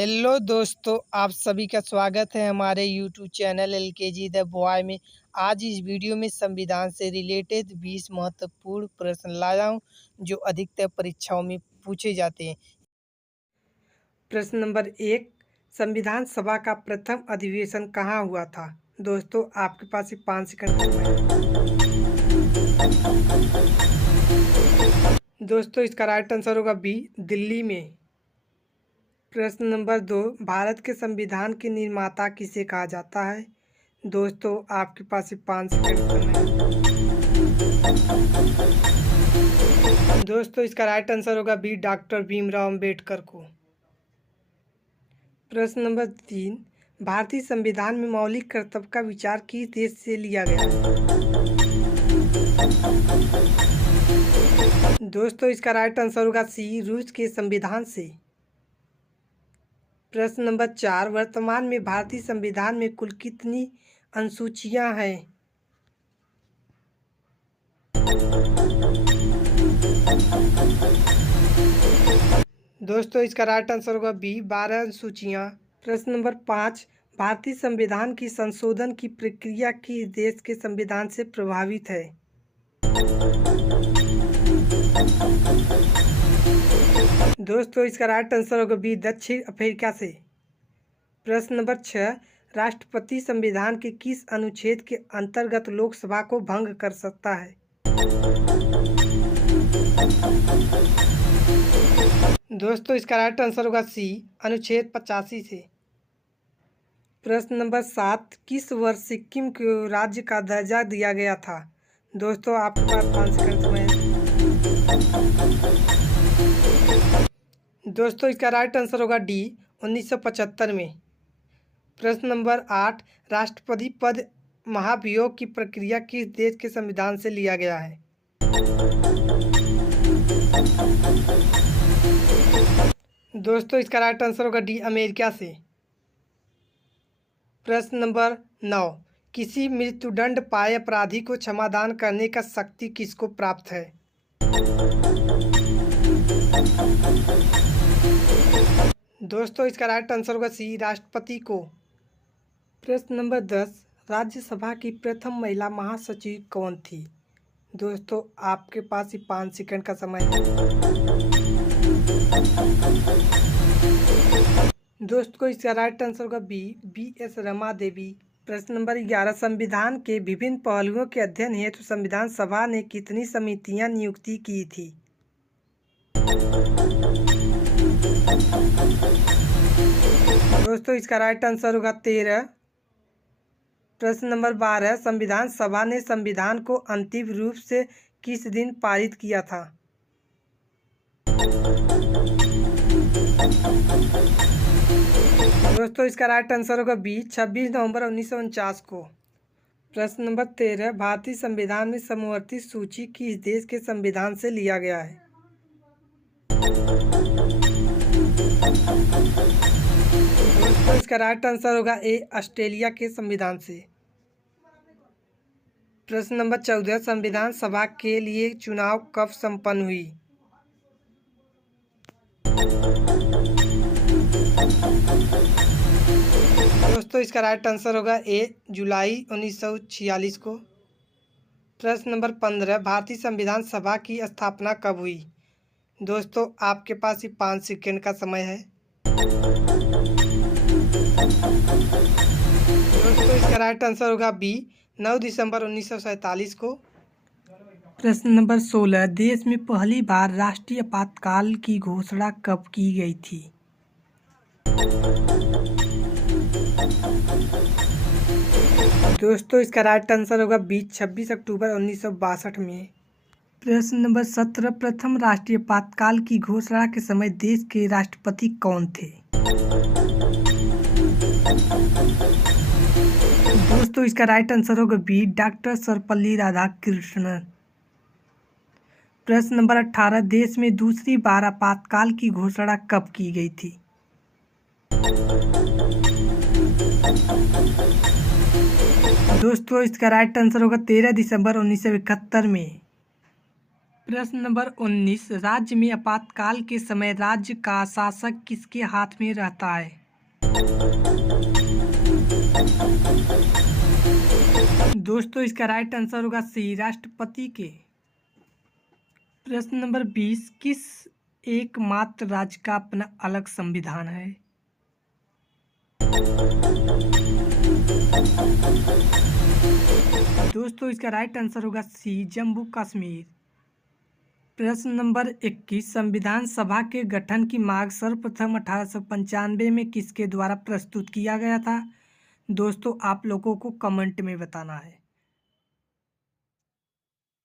Hello दोस्तों, आप सभी का स्वागत है हमारे YouTube channel LKG the boy में। आज इस वीडियो में संविधान से रिलेटेड 20 महत्वपूर्ण प्रश्न लाया हूँ जो अधिकतर परीक्षाओं में पूछे जाते हैं। प्रश्न नंबर 1, संविधान सभा का प्रथम अधिवेशन कहाँ हुआ था? दोस्तों, आपके पास 5 सेकंड का समय है। दोस्तों, इसका राइट आंसर होगा बी, दिल्ली में। प्रश्न नंबर 2, भारत के संविधान के निर्माता किसे कहा जाता है? दोस्तों, आपके पास 5 सेकंड समय है। दोस्तों, इसका राइट आंसर होगा बी, डॉक्टर भीमराव अंबेडकर को। प्रश्न नंबर 3, भारतीय संविधान में मौलिक कर्तव्य का विचार किस देश से लिया गया है? दोस्तों, इसका राइट आंसर होगा सी, रूस के संविधान से। प्रश्न नंबर 4, वर्तमान में भारतीय संविधान में कुल कितनी अनुसूचियां हैं? दोस्तों, इसका राइट आंसर होगा बी, 12 अनुसूचियां। प्रश्न नंबर 5, भारतीय संविधान की संशोधन की प्रक्रिया किस देश के संविधान से प्रभावित है? दोस्तों, इसका राइट आंसर होगा बी, दक्षिण अफ्रीका से। प्रश्न नंबर 6, राष्ट्रपति संविधान के किस अनुच्छेद के अंतर्गत लोकसभा को भंग कर सकता है? दोस्तों, इसका राइट आंसर होगा सी, अनुच्छेद 85 से। प्रश्न नंबर 7, किस वर्ष सिक्किम को राज्य का दर्जा दिया गया था? दोस्तों, आपके पास 5 सेकंड समय है। दोस्तों, इसका राइट आंसर होगा डी, 1975 में। प्रश्न नंबर 8, राष्ट्रपति पद महाभियोग की प्रक्रिया किस देश के संविधान से लिया गया है? दोस्तों, इसका राइट आंसर होगा डी, अमेरिका से। प्रश्न नंबर 9, किसी मृत्युदंड पाए अपराधी को क्षमादान करने का शक्ति किसको प्राप्त है? दोस्तों, इसका राइट आंसर होगा सी, राष्ट्रपति को। प्रश्न नंबर 10, राज्यसभा की प्रथम महिला महासचिव कौन थी? दोस्तों, आपके पास 5 सेकंड का समय है। दोस्तों, इसका राइट आंसर होगा बी एस रमा देवी। प्रश्न नंबर 11, संविधान के विभिन्न पहलुओं के अध्ययन हेतु संविधान सभा ने कितनी समितियां नियुक्ति की थी? दोस्तों, इसका राइट आंसर होगा 13। प्रश्न नंबर 12, संविधान सभा ने संविधान को अंतिम रूप से किस दिन पारित किया था? दोस्तों, इसका राइट आंसर होगा बी, 26 नवंबर 1949 को। प्रश्न नंबर 13, भारतीय संविधान में समवर्ती सूची किस देश के संविधान से लिया गया है? दोस्तों, इसका राइट आंसर होगा ए, ऑस्ट्रेलिया के संविधान से। प्रश्न नंबर 14, संविधान सभा के लिए चुनाव कब संपन्न हुई? दोस्तों, इसका राइट आंसर होगा ए, जुलाई 1946 को। प्रश्न नंबर 15, भारतीय संविधान सभा की स्थापना कब हुई? दोस्तों, आपके पास 5 सेकंड का समय है। दोस्तों, इसका राइट आंसर होगा बी, 9 दिसंबर 1947 को। प्रश्न नंबर 16, देश में पहली बार राष्ट्रीय आपातकाल की घोषणा कब की गई थी? दोस्तों, इसका राइट आंसर होगा बी, 26 अक्टूबर 1962 में। प्रश्न नंबर 17, प्रथम राष्ट्रीय आपातकाल की घोषणा के समय देश के राष्ट्रपति कौन थे? दोस्तों, इसका राइट आंसर होगा बी, डॉक्टर सर्वपल्ली राधाकृष्णन। प्रश्न नंबर 18, देश में दूसरी बार आपातकाल की घोषणा कब की गई थी? दोस्तों, इसका राइट आंसर होगा 13 दिसंबर 1971 में। प्रश्न नंबर 19, राज्य में आपातकाल के समय राज्य का शासक किसके हाथ में रहता है? दोस्तों इसका राइट आंसर होगा सी, राष्ट्रपति के। प्रश्न नंबर 20, किस एकमात्र राज्य का अपना अलग संविधान है? दोस्तों इसका राइट आंसर होगा सी, जम्मू कश्मीर। प्रश्न नंबर 21, संविधान सभा के गठन की मांग सर्वप्रथम 1895 में किसके द्वारा प्रस्तुत किया गया था? दोस्तों आप लोगों को कमेंट में बताना है।